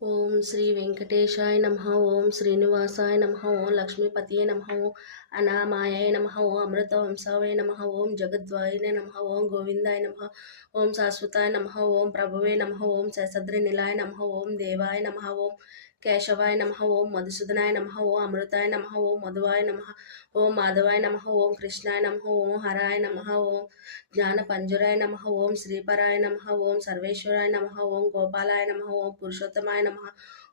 ఓం శ్రీ వెంకటేశాయ నమః. ఓం శ్రీనివాసాయ నమః. ఓం లక్ష్మీపతియే నమః. ఓం అనామాయాయ నమః. ఓం అమృతవంశాయ నమః. ఓం జగద్వాయినే నమః. ఓం గోవిందాయ నమః. ఓం శాశ్వతాయ నమః. ఓం ప్రభువే నమః. ఓం శేషద్రి నిలాయ నమః. ఓం దేవాయ నమః. ఓం కేశవాయ నమః. ఓం మధుసూదనాయ నమః. ఓం అమృతాయ నమః. ఓం మధువాయ నమః. ఓం మాధవాయ నమః. ఓం కృష్ణాయ నమః. ఓం హరాయ నమః. ఓం జ్ఞానపంజరాయ నమః. ఓం శ్రీపరాయ నమః. ఓం సర్వేశ్వరాయ నమః. ఓం గోపాలాయ నమః. ఓం పురుషోత్తమాయ నమః.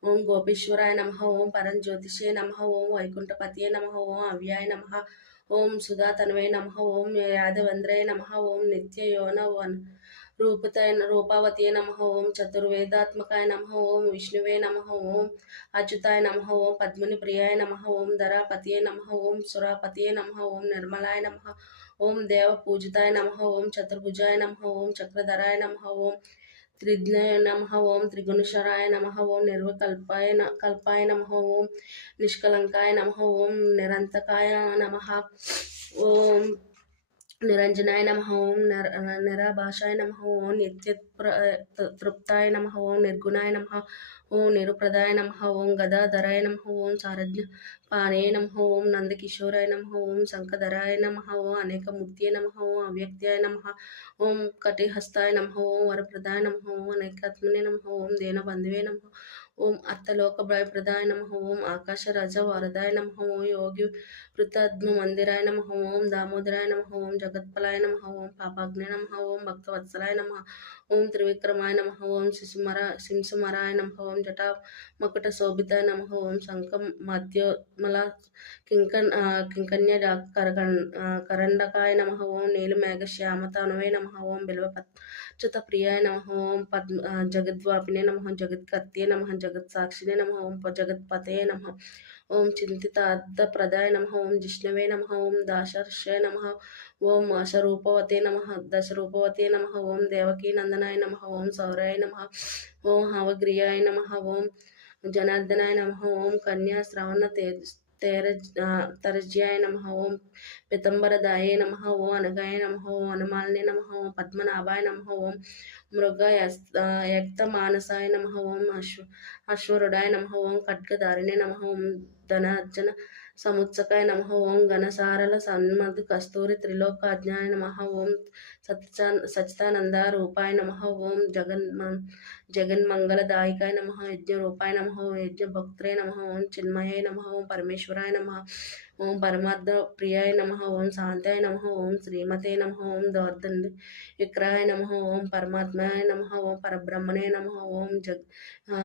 ఓం గోపీశ్వరాయ నమః. ఓం పరంజ్యోతిషే నమః. ఓం వైకుంఠపతియే నమః. ఓం అవ్యాయ నమః. ఓం సుధాతన్వే నమః. ఓం యాదవేంద్రాయ నమః. ఓం నిత్యయోనవన్ రూపావతియే నమః. ఓం చతుర్వేదాత్మకాయ నమః. ఓం విష్ణువే నమః. ఓం అచ్యుతాయ నమః. ఓం పద్మిని ప్రియాయ నమః. ఓం ధరాపతియే నమః. ఓం సురాపతియే నమః. ఓం నిర్మలాయ నమః. ఓం దేవ పూజితాయ నమః. ఓం చతుర్భుజాయ నమః. ఓం చక్రధరాయ నమః. ఓం త్రిజ్ఞాయ నమః. ఓం త్రిగుణేశ్వరాయ నమః. ఓం కల్పాయ నమః. ఓం నిష్కలంకాయ నమః. ఓం నిరంతకాయ నమః. ఓం నిరంజనాయ నమః. ఓం నిరాభాషాయ నమః. ఓం తృప్తాయ నమః. ఓం నిర్గుణాయ నమః. ఓం నిరుప్రదాయ నమః. ఓం గదాధరాయ నమః. ఓం సారథ్య పాణే నమః. ఓం నందకిశోరాయ నమః. ఓం శంఖధరాయ నమః. ఓం అనేకమూర్తియే నమః. ఓం అవ్యక్తాయ నమః. ఓం కటిహస్తాయ నమః. ఓం వరప్రదాయ నమః. ఓం అనేకాత్మనే నమః. ఓం దేనబంధువే నమః. ఓం అర్థలోక భయప్రదాయ నమః. ఓం ఆకాశరాజ వరదాయ నమః. ఓం యోగి వృతాత్మ మందిరాయ నమః. ఓం దామోదరాయ నమః. ఓం జగత్పలాయ నమః. ఓం పాపాగ్నే నమః. ఓం భక్తవత్సలాయ నమః. ఓం త్రివిక్రమాయ నమః. ఓం శింసుమరాయ నమః. ఓం జటా మకుట శోభితాయ నమః. ఓం శంఖం మధ్యోమల కింకన్య కరండకాయ నమః. ఓం నీలిమేఘ శ్యామతనవే నమః. ఓం బిల్వపత్రత ప్రియాయ నమః. ఓం జగద్వాపినే నమః. జగత్కర్త్యే నమః. జగత్సాక్షినే నమః. ఓం జగత్పతయే నమః. ఓం చింతితార్థప్రదాయ నమః. ఓం జిష్ణవే నమః. ఓం దాశర్షయ నమః. ఓం అశరూపవతే నమః. దశరూపవతే నమః. ఓం దేవకీనందనాయ నమః. ఓం సౌరాయ నమః. ఓం హవగ్రియాయ నమః. ఓం జనార్దనాయ నమః. ఓం కన్యా శ్రవణ తరజ్యాయ నమః. ఓం పితంబరదాయే నమః. ఓం అనగాయ నమః. ఓం అనుమాలినే నమః. ఓం పద్మనాభాయ నమః. ఓం యక్తమానసాయ నమః. ఓం అశ్వరుడాయ నమః. ఓం ఖడ్గధారిణే నమః. ఓం ధనార్జన సముత్సకాయ నమః. ఓం ఘనసారల సన్మధు కస్తూరి త్రిలోకాజ్ఞాయ నమః. ఓం సచితానంద రూపాయ నమః. ఓం జగన్మంగళదాయకాయ నమః. యజ్ఞరూపాయ నమః. ఓం యజ్ఞభక్త్రే నమః. ఓం చిన్మయాయ నమః. ఓం పరమేశ్వరాయ నమః. ఓం పరమార్థ ప్రియాయ నమః. ఓం శాంతాయ నమః. ఓం శ్రీమతే నమః. ఓం దౌర్దండి విక్రయాయ నమః. ఓం పరమాత్మాయ నమః. ఓం పరబ్రహ్మణే నమః. ఓం